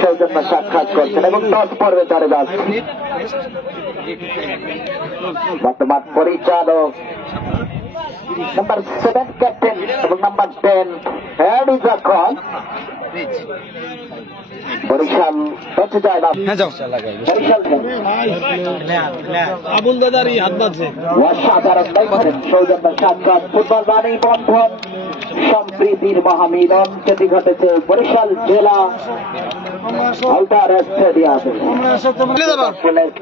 সৌজন্য সাক্ষাৎ করছেন এবং 10 পর্বে ধরে যাচ্ছেন। বর্তমান পরিচালক নাম্বার 7 ক্যাপ্টেন এবং number 10 head is a call. Barishal পৌঁছে যায় না। বরিশাল আবুল দাদারই হাত বাজছে। অসাধারণ সৌজন্য সাক্ষাৎ ফুটবল বাণী বন্ধন সম্প্রীতির মহামিলন যেটি ঘটেছে বরিশাল জেলা আউটার স্টেডিয়ামে।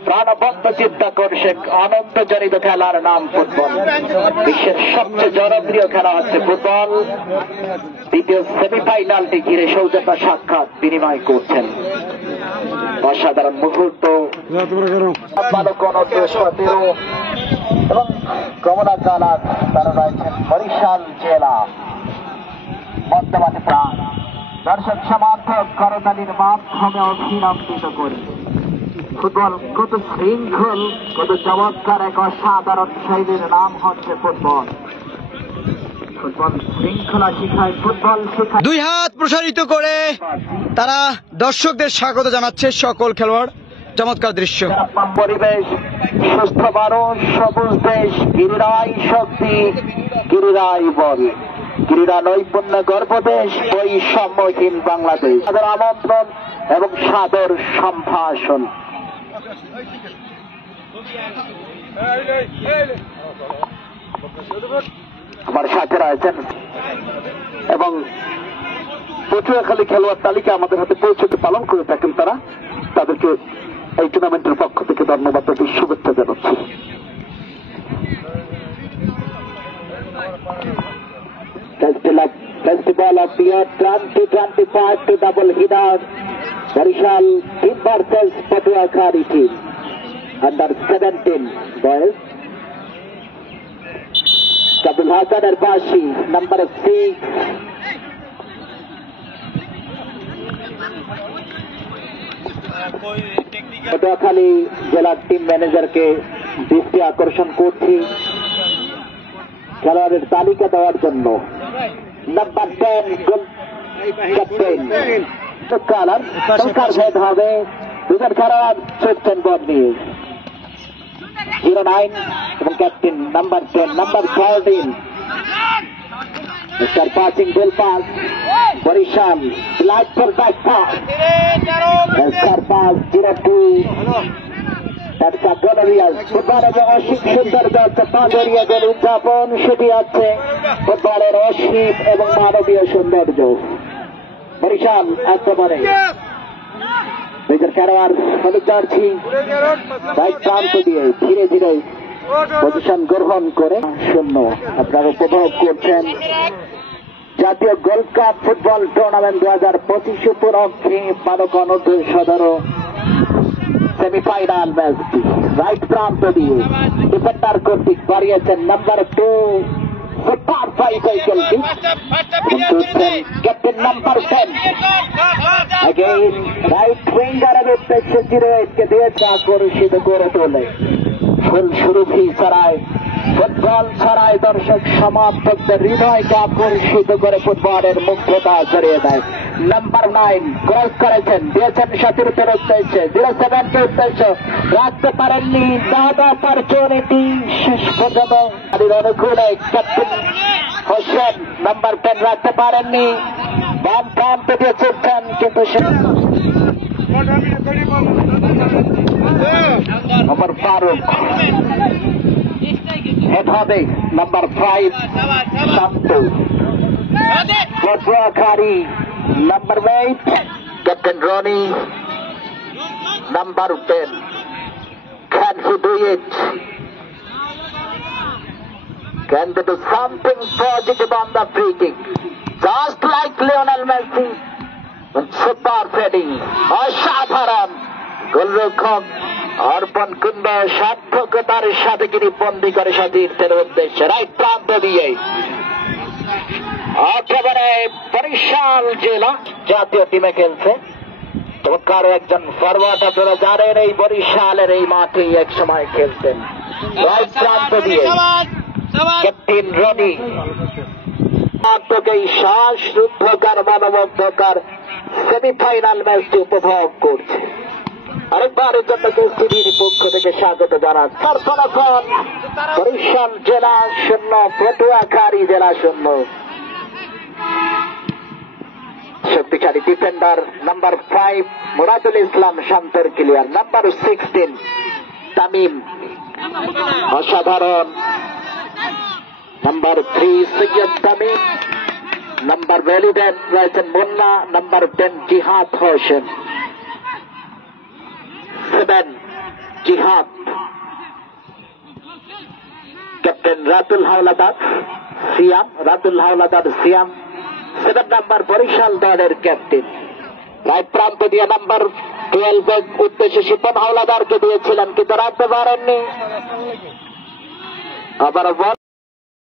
প্রাণবন্ত চিন্তা করছে আনন্দজনিত খেলার নাম ফুটবল। বিশ্বের সবচেয়ে জনপ্রিয় খেলা হচ্ছে ফুটবল। দ্বিতীয় সেমিফাইনালটি ঘিরে সৌজন্য সাক্ষাৎ বিনিময় করছেন। অসাধারণ মুহূর্ত এবং কমলা চালাক তারা রয়েছেন বরিশাল জেলা। বর্তমানে প্রাণ দর্শক সমর্থক করতালির মাধ্যমে অভিনন্দিত করি। ফুটবল কত শৃঙ্খল, কত চমৎকার এক অসাধারণ শৈলীর নাম হচ্ছে ফুটবল। ফুটবল শৃঙ্খলা শিখায়, ফুটবল শিখায়। 2 হাত প্রসারিত করে তারা দর্শকদের স্বাগত জানাচ্ছে সকল খেলোয়াড়। চমৎকার দৃশ্য। পরিবেশ, সুস্থ মানুষ, সবুজ দেশ, ক্রীড়াই শক্তি, ক্রীড়াই বল, ক্রীড়া নৈপুণ্য গর্বদেশ, বৈষম্যহীন বাংলাদেশ। তাদের আমন্ত্রণ এবং সাদর সম্ভাষণ। আমার সাথে রয়েছেন এবং পটুয়াখালী খেলোয়াড় তালিকা আমাদের হাতে পৌঁছতে পালন করে থাকেন তারা। তাদেরকে এই টুর্নামেন্টের পক্ষ থেকে ধন্যবাদ ও শুভেচ্ছা জানাচ্ছি। Festival of the year 2025 to double header. Barishal team versus Patuakhari team. Under 17 boys. Abdul Hasan Arbashi, number 6. Patuakhali জেলার টিম ম্যানেজারকে দৃষ্টি আকর্ষণ করছি খেলোয়াড়ের তালিকা দেওয়ার জন্য। নাম্বার 10 ক্যাপ্টেন কালার সংখ্যার ভেদ হবে। 2জন খেলোয়াড় ছুটছেন বল নিয়ে। 09 এবং captain number 10, number 13 Mr. Passing goal pass. Barishal light for back pass. Mr. Pass 02. That's a glorious. ফুটবলের অসীম সৌন্দর্য হচ্ছে পাঁচরিয়া গোল উদযাপন। সেটি হচ্ছে ফুটবলের অসীম এবং মানবীয় সৌন্দর্য। বরিশাল একেবারে নিজের খেলোয়াড় হলুদ জার্সি রাইট প্রান্ত দিয়ে ধীরে ধীরে পজিশন গ্রহণ করে শূন্য। আপনারা উপভোগ করছেন জাতীয় গোল্ড কাপ ফুটবল টুর্নামেন্ট 2025 উপলক্ষে বালক অনূর্ধ্ব 17 সেমিফাইনাল ম্যাচটি। রাইট প্রান্ত দিয়ে ডিফেন্ডার কর্তৃক বাড়িয়েছেন নাম্বার 2 সুপার সাইকেলটি ক্যাপ্টেন নাম্বার 10 अगेन রাইট উইঙ্গারের উদ্দেশ্যে 08 কে দিয়েছে আকর্ষিত করে তোলে। ফুলসুরভি ছড়ায়, ফুটবল ছড়ায়, দর্শক সমর্থকদের হৃদয়কে আকর্ষিত করে ফুটবলের মুগ্ধতা ছড়িয়ে দেয়। নাম্বার 9 ক্রস করেছেন, দিয়েছেন সতীর্থের উদ্দেশ্যে, 07 কে উদ্দেশ্য রাখতে পারেননি। দাদা অপরচুনিটি শেষ পর্যন্ত অনুকূলে ক্যাপ্টেন হোসেন নাম্বার 10 রাখতে পারেননি। বাম প্রান্তে দিয়ে ছুটছেন কিন্তু নাম্বার ফারুক হেড হবে। Number 5 Shantu. Patuakhali number 8 captain Roni. Number 10 can he do it? Can they do something positive on the free kick? Just like Lionel Messi. Super fading. অসাধারণ গোলরক্ষক অর্পণ কুন্দ সার্থকতার সাথে গিরি বন্দী করে সতীর্থের উদ্দেশ্যে রাইট প্রান্ত দিয়ে একেবারে বরিশাল জেলা জাতীয় টিমে খেলছে। চমৎকার একজন ফরওয়ার্ড। আপনারা জানেন এই বরিশালের এই মাঠে এক সময় খেলতেন। রাইট প্রান্ত দিয়ে ক্যাপ্টেন রনি এই শ্বাসরুদ্ধকার মানবন্ধকার সেমিফাইনাল ম্যাচটি উপভোগ করছে। আরেকবার এর জন্য টিভির পক্ষ থেকে স্বাগত জানাচ্ছি। ফলাফল বরিশাল জেলা 0, পটুয়াখালী জেলা 0। শক্তিশালী ডিফেন্ডার নাম্বার 5 মুরাদুল ইসলাম শান্তর ক্লিয়ার, নাম্বার 16 তামিম অসাধারণ, নাম্বার 3 সৈয়দ তামিম, নাম্বার 11 রয়েছেন মুন্না, নাম্বার 10 জিহাদ হোসেন, 7 জিহাদ, ক্যাপ্টেন রাতুল হাওলাদার সিয়াম, 7 নাম্বার বরিশাল দলের ক্যাপ্টেন। রাইট প্রান্ত দিয়ে নাম্বার 12 উদ্দেশ্যে শিপন হাওলাদারকে দিয়েছিলেন, কিন্তু রাখতে পারেননি। আবার